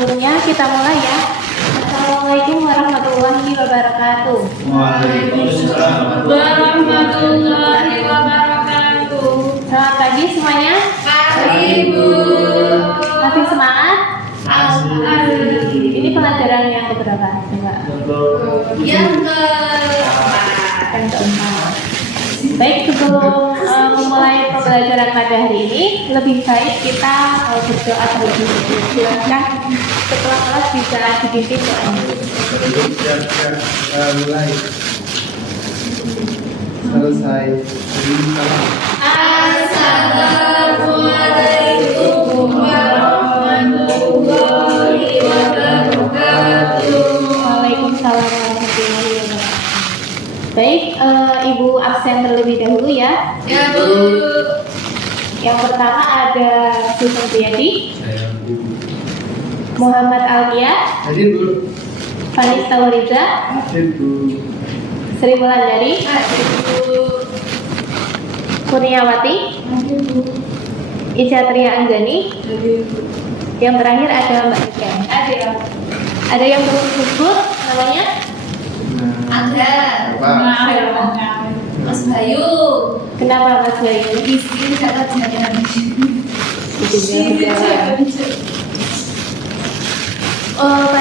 Sebelumnya kita mulai ya. Assalamualaikum warahmatullahi wabarakatuh. Waalaikumsalam warahmatullahi wabarakatuh. Selamat pagi semuanya. Pagi Bu. Masih semangat? Ini pelajaran yang keberapa? Coba. Yang keempat. Yang keempat. Baik, sebelum memulai pembelajaran pada hari ini, lebih baik kita berdoa terlebih dahulu. Silakan setelah kelas bisa dipimpin doa. Mulai. Selesai. Assalamualaikum warahmatullahi wabarakatuh. Waalaikumsalam warahmatullahi wabarakatuh. Baik, Ibu absen terlebih dahulu ya. Ya Bu. Yang pertama ada Susan Priyadi, Muhammad Alkia, Hadir Bu. Fanis Tawariza, Hadir Bu. Sri Wulandari, Hadir Bu. Kurniawati, Hadir Bu. Ica Tria Anjani. Hadir Bu. Yang terakhir ada Mbak Ika. Ada yang belum disebut namanya? Ada. Mas Bayu. Kenapa Mas Bayu? Di sini tidak terjadi. Pada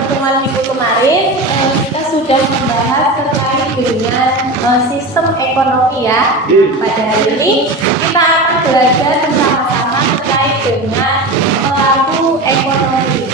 pertemuan minggu kemarin kita sudah membahas terkait dengan sistem ekonomi ya. Pada hari ini kita akan belajar bersama-sama terkait dengan pelaku ekonomi.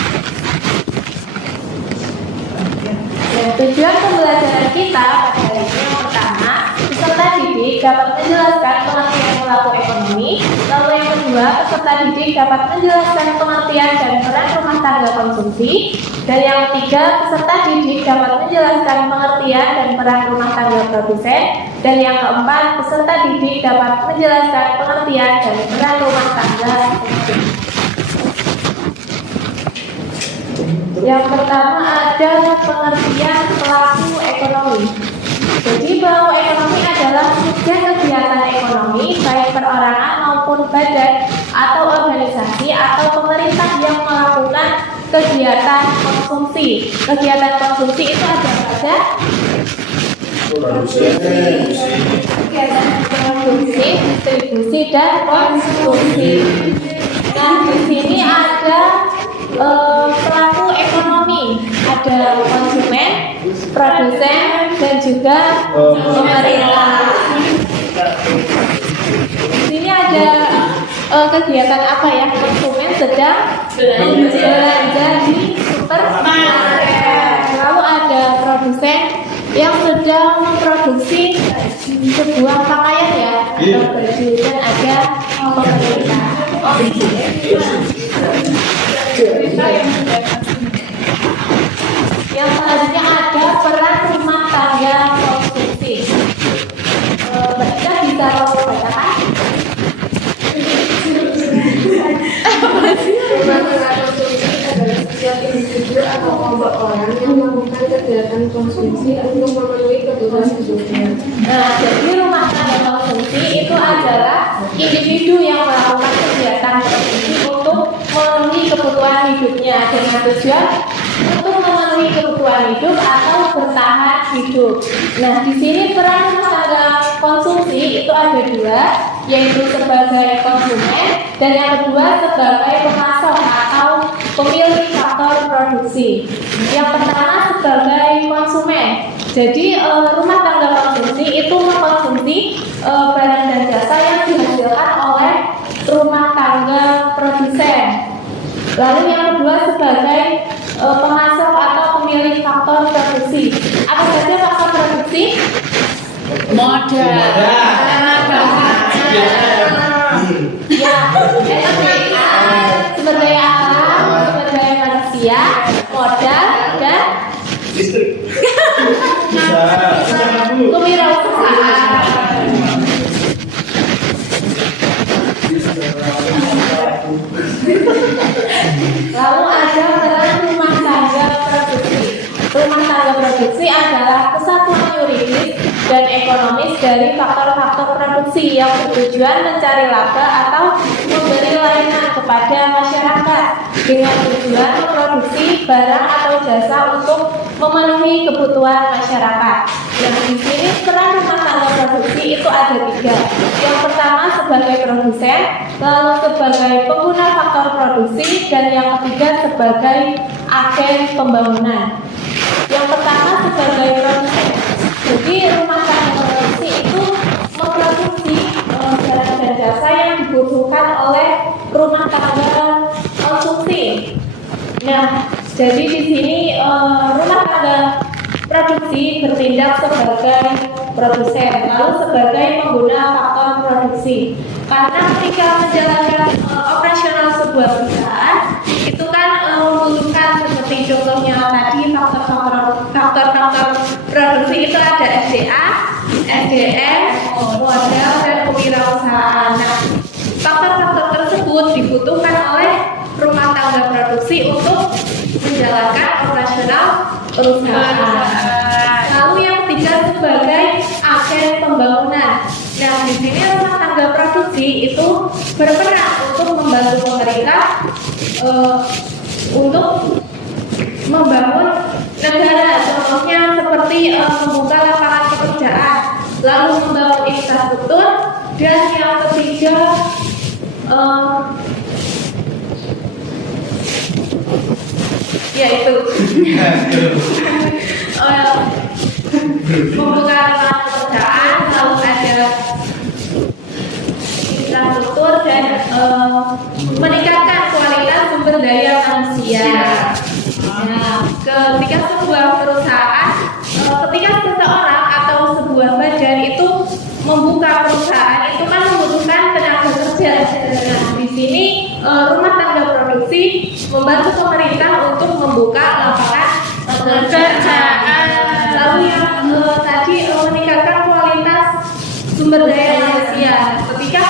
Dan tujuan pembelajaran kita pada hari ini yang pertama, peserta didik dapat menjelaskan pengertian pelaku ekonomi. Lalu yang kedua, peserta didik dapat menjelaskan pengertian dan peran rumah tangga konsumsi. Dan yang ketiga, peserta didik dapat menjelaskan pengertian dan peran rumah tangga produsen. Dan yang keempat, peserta didik dapat menjelaskan pengertian dan peran rumah tangga konsumsi. Yang pertama ada pengertian pelaku ekonomi. Jadi pelaku ekonomi adalah subjek kegiatan ekonomi baik perorangan maupun badan atau organisasi atau pemerintah yang melakukan kegiatan konsumsi. Kegiatan konsumsi itu ada apa saja? Kegiatan produksi, distribusi, dan konsumsi. Nah, di sini ada pelaku ekonomi, ada konsumen, produsen, dan juga pemerintah. Di sini ada kegiatan apa ya? Konsumen sedang belanja di supermarket. Lalu ada produsen yang sedang memproduksi sebuah pakaian ya, atau baju, dan ada pemerintah. Yang selanjutnya ada peran rumah tangga konsumsi. Mbak Ika bisa tolong bacakan? Rumah tangga konsumsi adalah setiap individu atau kelompok orang yang melakukan kegiatan konsumsi untuk memenuhi kebutuhan hidupnya. Nah, jadi rumah tangga konsumsi itu adalah individu yang melakukan kegiatan konsumsi untuk memenuhi kebutuhan hidupnya dengan tujuan untuk memenuhi kebutuhan hidup atau bertahan hidup. Nah, di sini peran rumah tangga konsumsi itu ada dua, yaitu sebagai konsumen dan yang kedua sebagai pemasok atau pemilik faktor produksi. Yang pertama sebagai konsumen. Jadi rumah tangga konsumsi itu mengkonsumsi barang dan jasa yang dihasilkan oleh rumah tangga produsen. Lalu yang kedua sebagai pemasok atau pemilik faktor produksi. Apa saja faktor produksi? Modal. Ya, sumber daya alam, sumber daya manusia, modal, dan kewirausahaan. Lalu ada peran rumah tangga produksi. Rumah tangga produksi adalah kesatuan yuridis dan ekonomis dari faktor-faktor produksi yang bertujuan mencari laba atau memberi layanan kepada masyarakat. dengan tujuan memproduksi barang atau jasa untuk memenuhi kebutuhan masyarakat. Nah, di sini peran rumah tangga produksi itu ada 3. Yang pertama sebagai produsen, lalu sebagai pengguna faktor produksi, dan yang ketiga sebagai agen pembangunan. Yang pertama sebagai produsen. Jadi rumah tangga produksi itu memproduksi barang dan jasa yang dibutuhkan oleh rumah tangga konsumsi. Nah, jadi di sini rumah tangga produksi bertindak sebagai produsen, lalu sebagai pengguna faktor produksi. Karena ketika menjalankan operasional sebuah perusahaan, itu kan membutuhkan seperti contohnya tadi faktor-faktor produksi itu ada SDA, SDM, modal, dan kewirausahaan. Nah, faktor-faktor tersebut dibutuhkan oleh rumah tangga produksi untuk menjalankan operasional perusahaan. Lalu yang ketiga sebagai agen pembangunan. Nah, di sini rumah tangga produksi itu berperan untuk membantu pemerintah untuk membangun negara. Contohnya seperti membuka lapangan pekerjaan, lalu membangun infrastruktur, dan yang ketiga yaitu membuka lapangan pekerjaan, lalu ada infrastruktur, dan meningkatkan kualitas sumber daya manusia. Nah, ketika sebuah perusahaan, ketika seseorang atau sebuah badan itu membuka perusahaan, itu kan membutuhkan tenaga kerja. Nah, di sini rumah tangga produksi membantu pemerintah untuk membuka lapangan pekerjaan. Lalu yang tadi meningkatkan kualitas sumber daya manusia. Ketika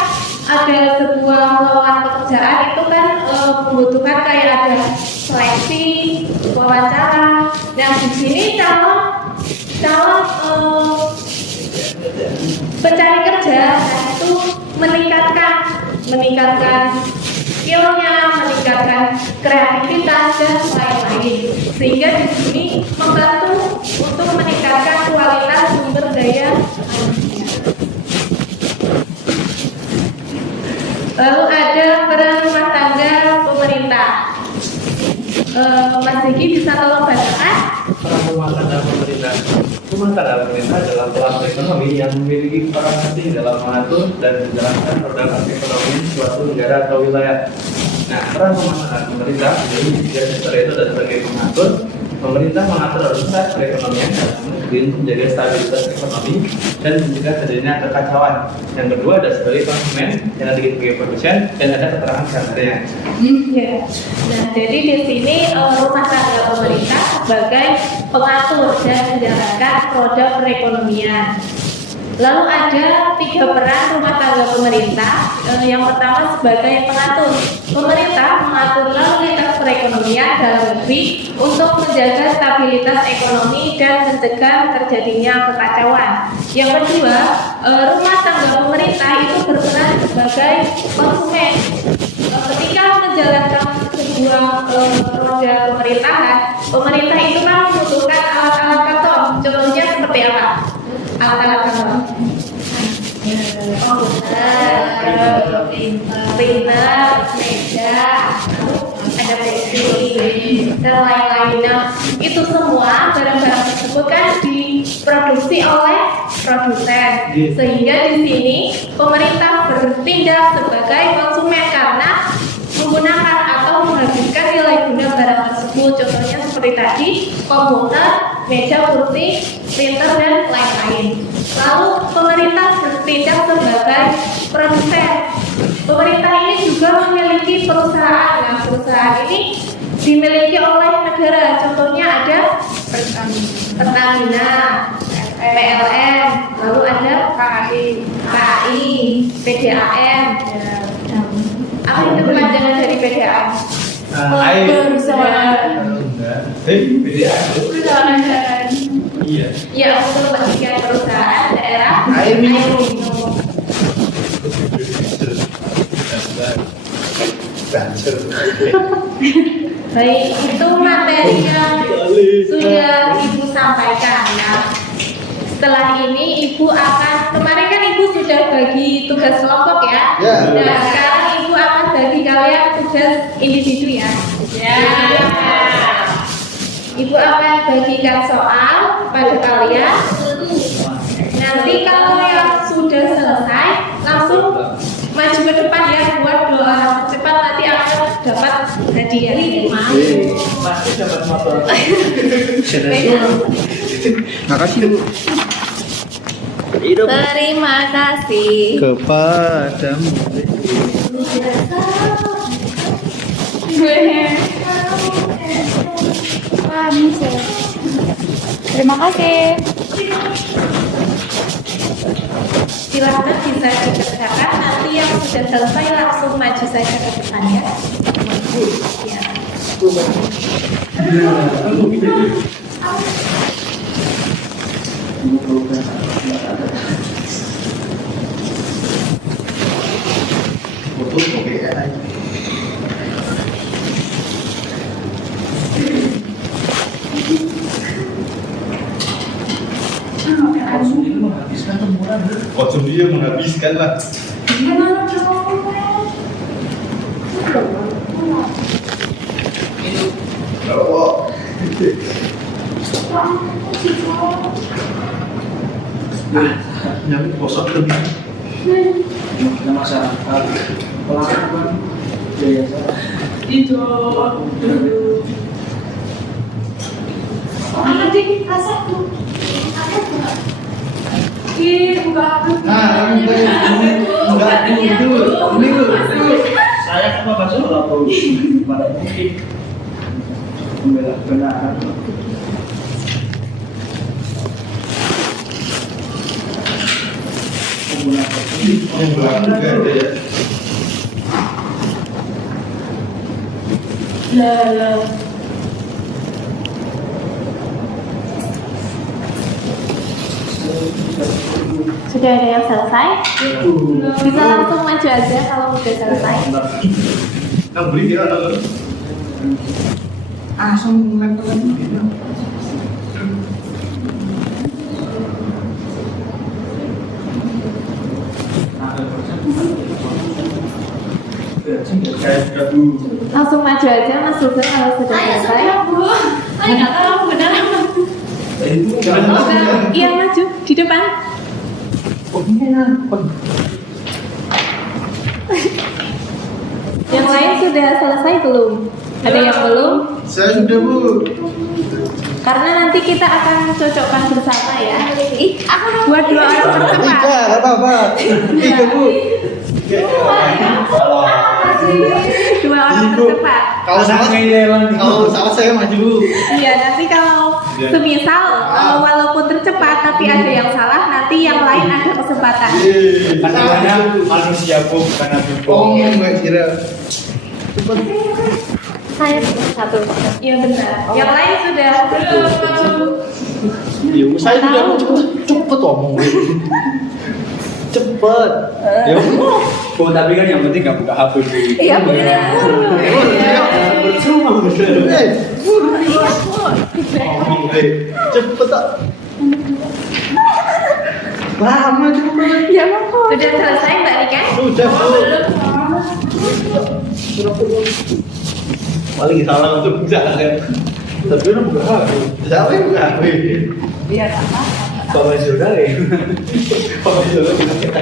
ada sebuah lowongan pekerjaan itu kan membutuhkan kayak ada seleksi, wawancara. Nah, di sini calon pencari kerja itu meningkatkan skillnya, meningkatkan kreativitas dan lain-lain, sehingga di sini membantu untuk meningkatkan kualitas sumber daya manusia. Lalu ada peran rumah tangga pemerintah. Mas Zeki bisa tolong bacakan? Peran rumah tangga pemerintah. Rumah tangga pemerintah adalah pelaku ekonomi yang memiliki peran penting dalam mengatur dan menjalankan roda ekonomi suatu negara atau wilayah. Nah, peran rumah tangga pemerintah menjadi 3 sektor, yaitu sebagai pengatur. Pemerintah mengatur urusan perekonomian dan menjaga stabilitas ekonomi dan mencegah terjadinya kekacauan. Yang kedua ada sebagai konsumen, yang ketiga sebagai produsen, dan ada keterangan selanjutnya. Ya. Nah, jadi di sini rumah tangga pemerintah sebagai pengatur dan menjalankan roda perekonomian. Lalu ada 3 peran rumah tangga pemerintah. Yang pertama sebagai pengatur. Pemerintah mengatur lalu lintas perekonomian dalam negeri untuk menjaga stabilitas ekonomi dan mencegah terjadinya kekacauan. Yang kedua, rumah tangga pemerintah itu berperan sebagai konsumen. Ketika menjalankan sebuah roda pemerintahan, pemerintah itu kan membutuhkan alat-alat kantor. Contohnya seperti apa? Alat-alat kantor. Printer, meja, ada kursi, dan lain-lainnya. Itu semua barang-barang tersebut kan diproduksi oleh produsen. Sehingga di sini pemerintah bertindak sebagai konsumen karena menggunakan atau menghabiskan nilai guna barang tersebut. Contohnya seperti tadi, komputer, meja, kursi, printer, dan lain-lain. Lalu pemerintah bertindak sebagai produsen. Pemerintah ini juga memiliki perusahaan. Nah, perusahaan ini dimiliki oleh negara. Contohnya ada Pertamina, PLN, lalu ada KAI, PDAM. Apa itu kepanjangan dari PDAM? Ya, untuk kepentingan perusahaan daerah Air minum. Baik, itu materi yang sudah Ibu sampaikan ya. Setelah ini Ibu akan, kemarin kan Ibu sudah bagi tugas kelompok ya. Ya. Nah, sekarang Ibu akan bagi kalian tugas individu ya. Ya. Ibu akan bagikan soal pada kalian. Nanti kalau yang sudah selesai langsung maju ke depan ya, buat dua orang cepat nanti akan dapat hadiah. Pasti dapat motor. Makasih Bu. Terima kasih. Kepadamu. Terima kasih. Silakan bisa dikerjakan. Nanti yang sudah selesai langsung maju saja ke depan ya. Ya. Konsum dia menghabiskan lah. Oh. Nyamuk kosong lebih. Kita masyarakat pelakukan biasa itu Nah, enggak ini saya kan apa soal aku pada mungkin membela kebenaran. yang belakang juga ada ya. Sudah ada yang selesai? Bisa langsung maju aja kalau sudah selesai. Yang beli dia ada. Langsung lempar Langsung maju aja Mas Sugeng kalau sudah selesai. Saya nggak tahu benar apa. Iya maju di depan. Yang lain sudah selesai belum? Ada yang belum? Saya sudah Bu. Karena nanti kita akan cocokkan bersama ya. Buat dua orang tercepat. Tiga, nggak apa-apa. Tiga Bu. Dua orang tercepat. Kalau salah saya maju Bu. Iya, nanti kalau semisal walaupun tercepat tapi ada yang salah, nanti yang lain ada kesempatan. Namanya manusia Bu, bukan nabi Bu. Oh, nggak kira. Cepat. Saya satu. Iya benar. Yang lain sudah. Iya, saya sudah cepet ngomong. Cepet. Ya Bu, tapi kan yang penting nggak buka HP Bu. Iya benar. Cepet tak? Lama cepet. Ya sudah selesai Mbak Rika? Sudah Bu. Paling salah untuk jangan. Tapi lu buka HP. Siapa yang buka HP? Biar apa? Bapak saudara ya. Bapak saudara buka kita.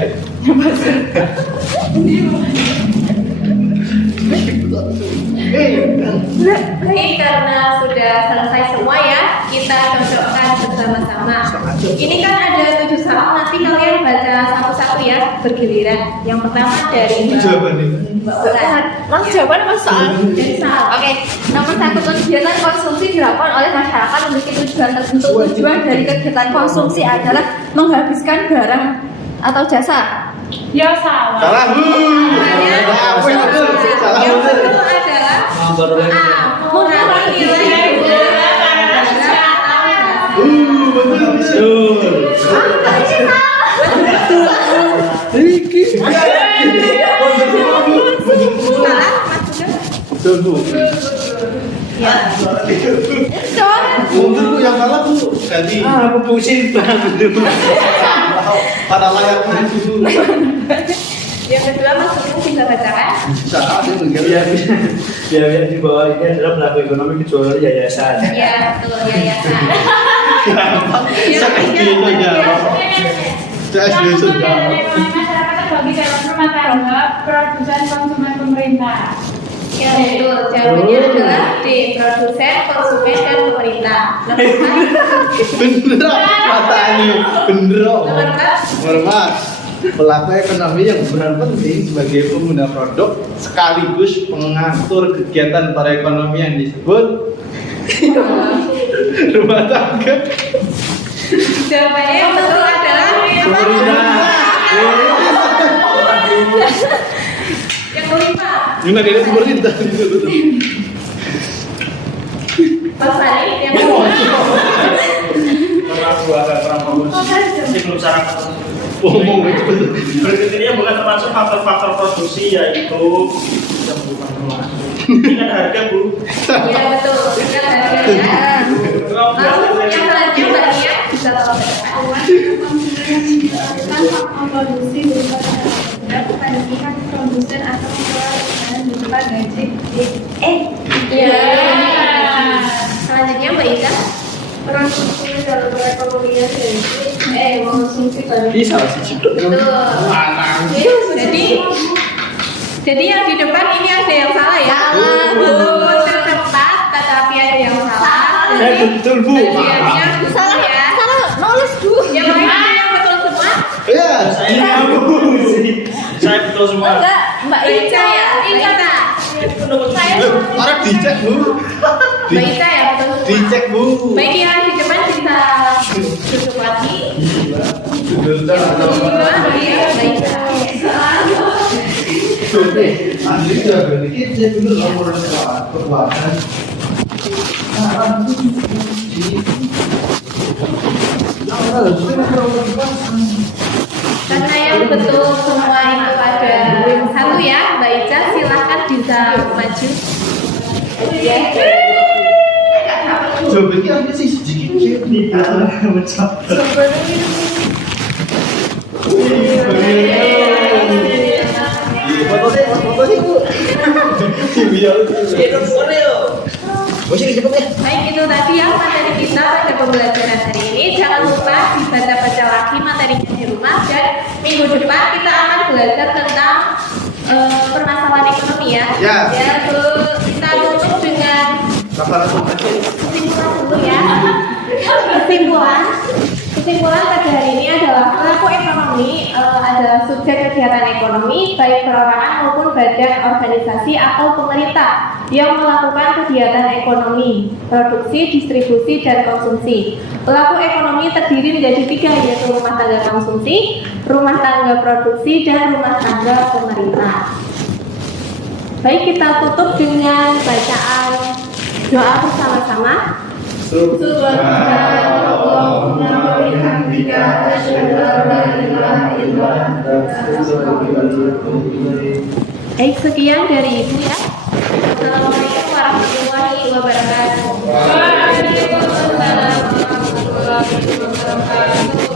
Baik, karena sudah selesai semua ya, kita cocokkan bersama-sama. Ini kan ada 7 soal, nanti kalian baca satu-satu ya, bergiliran. Yang pertama dari Jawabannya. Mbak Ulan. Langsung jawaban apa soal? Dari soal. Oke, nomor 1, kegiatan konsumsi dilakukan oleh masyarakat memiliki tujuan tertentu. Tujuan dari kegiatan konsumsi adalah menghabiskan barang atau jasa. Ya salah. Salah Bu. Apa itu? Salah Yang Bu. betul adalah A. Mengurangi nilai gula karena Betul. salah, Mas Sugeng. Bu. Ya. Mungkin Bu yang kalah Bu. Ganti. Aku pusing banget. Pada layar maju Bu. Yang kedua maksudmu bisa bacakan? Saat itu Biar biar di bawah ini adalah pelaku ekonomi kecuali yayasan. Iya, betul yayasan. Saya SD saja. Saya SD saja. Ekonomi masyarakat terbagi dalam rumah tangga, produsen, konsumen, pemerintah. Ya betul, jawabannya adalah D, produsen, konsumen, dan pemerintah. Bener matanya. Bener. Nomor empat. Hormat. Pelaku ekonomi yang benar penting sebagai pengguna produk sekaligus pengatur kegiatan perekonomian disebut rumah tangga. Jawabannya yang betul adalah Pemerintah. yang kelima. Gimana dia pemerintah itu betul. Mas Ari, yang kelima. Orang dua agak kurang bagus. Ini belum syarat. Ngomong itu betul. Berikutnya bukan termasuk faktor-faktor produksi yaitu yang bukan termasuk. Ini kan harga Bu. Ya betul, kan harganya. Lalu yang selanjutnya Mbak Nia bisa tolong bacakan. Faktor produksi berupa pada pihak produsen atau pengelola berupa gaji. Ya. Selanjutnya Mbak Ida. Produksi dalam perekonomian yaitu konsumsi barang. Bisa sih cipta. Betul. Jadi yang di depan ini ada yang salah ya. Betul tertempat, tetapi ada yang salah. Betul Bu. Bagiannya salah ya. Salah nulis Bu. Yang lain ada yang betul semua. Ya. Saya betul semua. Enggak, Mbak Ica ya, Ica. Saya Orang dicek Bu. Mbak Ica ya betul semua. Dicek Bu. Baik yang di depan bisa duduk lagi. Sudah Kedua, Mbak Ica. Asli jaga dikit saya bener laporan kekuatan. Karena yang betul semua itu ada satu ya, Mbak Ica silahkan bisa maju. Coba ini apa sih sedikit foto sih Bu. Baik itu tadi ya materi kita pada pembelajaran hari ini. Jangan lupa dibaca-baca lagi materinya di rumah dan minggu depan kita akan belajar tentang permasalahan ekonomi ya. Ya. Terus kita tutup dengan kesimpulan dulu ya. Kesimpulan pada hari ini adalah pelaku ekonomi adalah subjek kegiatan ekonomi baik perorangan maupun badan organisasi atau pemerintah yang melakukan kegiatan ekonomi, produksi, distribusi, dan konsumsi. Pelaku ekonomi terdiri menjadi 3 yaitu rumah tangga konsumsi, rumah tangga produksi, dan rumah tangga pemerintah. Baik, kita tutup dengan bacaan doa bersama-sama. Subhanallahumma wa bihamdika asyhadu an la ilaha illa anta astaghfiruka wa atubu ilaik. Baik, sekian dari Ibu ya. Assalamualaikum warahmatullahi wabarakatuh. Waalaikumsalam warahmatullahi wabarakatuh.